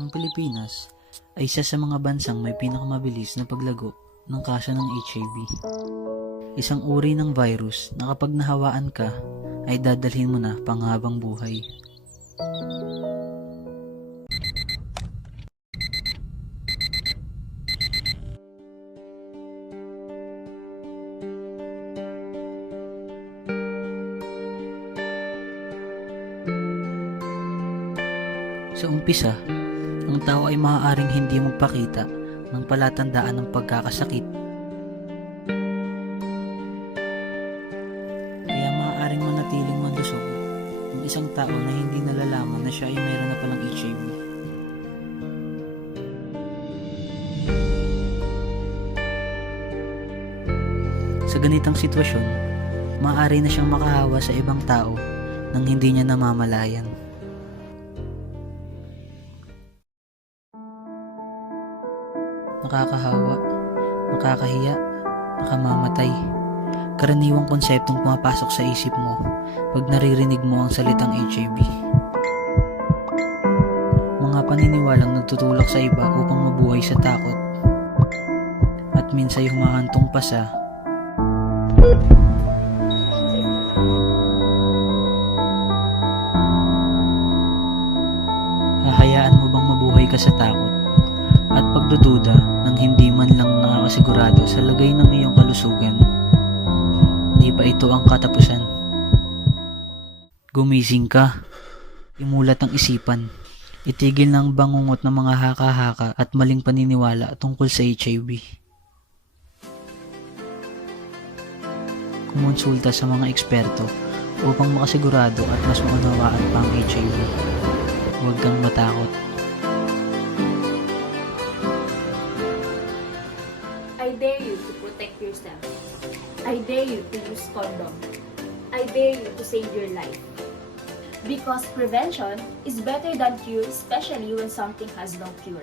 Ang Pilipinas ay isa sa mga bansang may pinakamabilis na paglago ng kaso ng HIV. Isang uri ng virus na kapag nahawaan ka ay dadalhin mo na panghabang buhay. Sa umpisa, ang tao ay maaaring hindi magpakita ng palatandaan ng pagkakasakit. Kaya maaaring manatiling mandusog ang isang tao na hindi nalalaman na siya ay mayroon na palang HIV. Sa ganitang sitwasyon, maaari na siyang makahawa sa ibang tao nang hindi niya namamalayan. Nakakahawa, nakakahiya, nakamamatay. Karaniwang konseptong pumapasok sa isip mo pag naririnig mo ang salitang HIV. Mga paniniwalang nagtutulak sa iba upang mabuhay sa takot. At minsan ay humahantong pa sa hahayaan mo bang mabuhay ka sa takot at pagdududa nang hindi man lang nakakasigurado sa lagay ng iyong kalusugan? Hindi pa ito ang katapusan. Gumising ka. Imulat ang isipan. Itigil ng bangungot ng mga haka-haka at maling paniniwala tungkol sa HIV. Kumonsulta sa mga eksperto upang makasigurado at mas maunawaan pa ang HIV. Huwag kang matakot. I dare you to protect yourself. I dare you to use condom. I dare you to save your life. Because prevention is better than cure, especially when something has no cure.